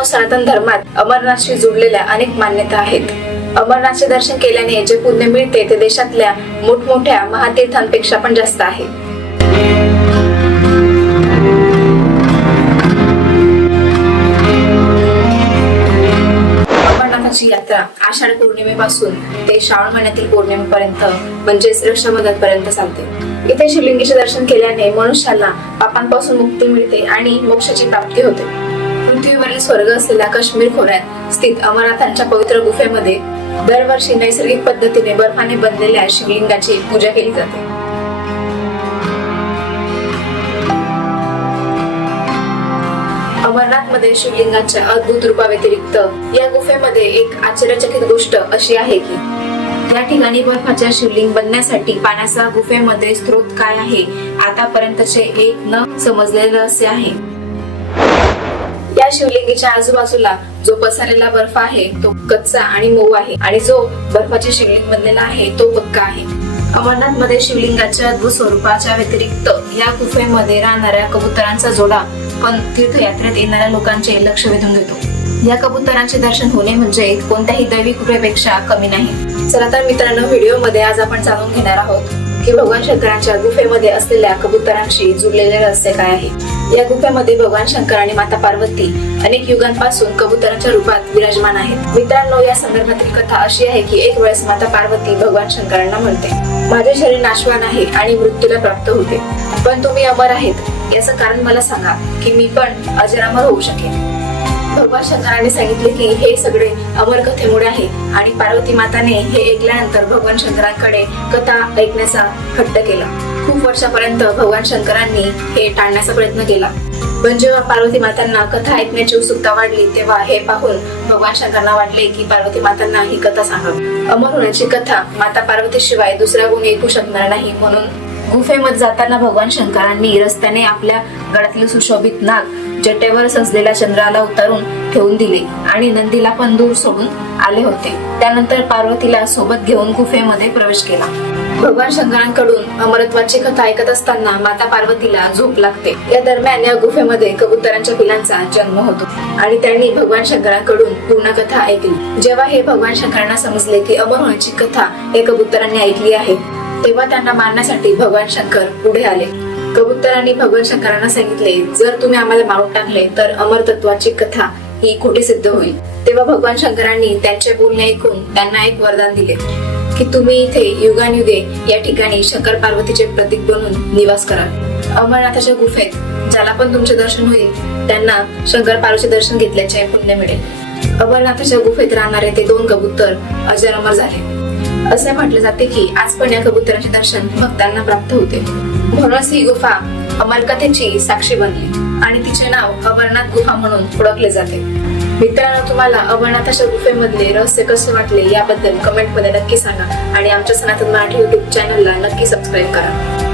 मित्रांनो, सनातन धर्मात अमरनाथशी जोडलेल्या अनेक मान्यता आहेत. अमरनाथचे दर्शन केल्याने जे पुण्य मिळते ते देशातल्या मोठमोठ्या महातीर्थांपेक्षा पण जास्त आहे. अमरनाथाची यात्रा आषाढ पौर्णिमेपासून ते श्रावण महिन्यातील पौर्णिमेपर्यंत म्हणजेच रक्षाबंधन पर्यंत चालते. इथे शिवलिंगीचे दर्शन केल्याने मनुष्याला पापांपासून मुक्ती मिळते आणि मोक्षाची प्राप्ती होते. पृथ्वीवरील स्वर्ग असलेल्या काश्मीर खोऱ्यात स्थित अमरनाथांच्या पवित्र गुफेमध्ये दरवर्षी नैसर्गिक पद्धतीने बर्फाने बनलेल्या शिवलिंगाची पूजा केली जाते. अमरनाथ मध्ये शिवलिंगाच्या अद्भुत रूपाव्यतिरिक्त या गुफेमध्ये एक आश्चर्यचकित गोष्ट अशी आहे की या ठिकाणी बर्फाच्या शिवलिंग बनण्यासाठी पाण्याचा गुफेमध्ये स्रोत काय आहे आतापर्यंतचे एक न समजलेले रहस्य आहे. या शिवलिंगीच्या आजूबाजूला जो पसरलेला बर्फ आहे तो कच्चा आणि मऊ आहे आणि जो बर्फाचे शिवलिंग बनलेला आहे तो पक्का आहे. अमरनाथ मध्ये शिवलिंगाच्या अद्भुत स्वरूपाच्या व्यतिरिक्त या गुफेमध्ये राहणाऱ्या कबुतरांचा जोडा पण तीर्थयात्रेत येणाऱ्या लोकांचे लक्ष वेधून घेतो. या कबुतरांचे दर्शन होणे म्हणजे कोणत्याही दैवी कृपेपेक्षा कमी नाही. चला तर मित्रांनो, व्हिडिओ मध्ये आज आपण जाणून घेणार आहोत की भगवान शंकरांच्या गुफेमध्ये असलेल्या कबुतरांशी जुळलेले रहस्य काय आहे. या गुफेमध्ये भगवान शंकर आणि माता पार्वती अनेक युगांपासून कबुतरांच्या रूपात विराजमान आहेत. मित्रांनो, या संदर्भातील कथा अशी आहे की एक वेळेस माता पार्वती भगवान शंकरांना म्हणते, माझे शरीर नाशवान आहे आणि मृत्यूला प्राप्त होते, पण तुम्ही अमर आहेत याचं कारण मला सांगा की मी पण अजरामर होऊ शकेन. भगवान शंकरांनी सांगितले की हे सगळे अमर कथेमुळे आहे आणि पार्वती माताने हे ऐकल्यानंतर भगवान शंकरांकडे कथा ऐकण्याचा हट्ट केला. खूप वर्षापर्यंत भगवान शंकरांनी हे टाळण्याचा प्रयत्न केला, पण जेव्हा पार्वती मातांना कथा ऐकण्याची उत्सुकता वाढली तेव्हा हे पाहून भगवान शंकरांना वाटले की पार्वती मातांना ही कथा सांगावी. अमर होण्याची कथा माता पार्वती शिवाय दुसऱ्या कोणी ऐकू शकणार नाही. म्हणून गुफेमध्ये जाताना भगवान शंकरांनी रस्त्याने आपल्या गळ्यातील सुशोभित नाग जटेवर सजलेल्या चंद्राला उतारून ठेवून दिले आणि नंदीला पण दूर सोडून आले होते. त्यानंतर पार्वतीला सोबत घेऊन गुफेमध्ये प्रवेश केला. भगवान शंकरांकडून अमरत्वाची कथा ऐकत असताना माता पार्वतीला झोप लागते. या दरम्यान या गुफेमध्ये कबुतरांच्या पिलांचा जन्म होतो आणि त्यांनी भगवान शंकरांकडून पूर्ण कथा ऐकली. जेव्हा हे भगवान शंकरांना समजले की अमर होण्याची कथा हे कबुतरांनी ऐकली आहे तेव्हा त्यांना मारण्यासाठी भगवान शंकर पुढे आले. कबुतरांनी भगवान शंकरांना सांगितले, जर तुम्ही आम्हाला मारून टाकले तर अमर तत्वाची कथा ही खोटी सिद्ध होईल. तेव्हा भगवान शंकरांनी त्यांचे बोलणे ऐकून त्यांना एक वरदान दिले की तुम्ही इथे युगानुयुगे या ठिकाणी शंकर पार्वतीचे प्रतीक बनून निवास कराल. अमरनाथाच्या गुफेत ज्याला पण तुमचे दर्शन होईल त्यांना शंकर पार्वतीचे दर्शन घेतल्याचे पुण्य मिळेल. अमरनाथाच्या गुफेत राहणारे ते 2 कबूतर अजर अमर झाले. असे म्हटले जाते की आज पण या कबुतरांचे दर्शन भक्तांना प्राप्त होते. म्हणूनच ही गुफा अमरकथेची साक्षी बनली आणि तिचे नाव अमरनाथ गुफा म्हणून ओळखले जाते. मित्रांनो, तुम्हाला अमरनाथाच्या गुफेमधले रहस्य कसे वाटले याबद्दल कमेंट मध्ये नक्की सांगा आणि आमच्या सनातन मराठी YouTube चॅनलला नक्की सबस्क्राईब करा.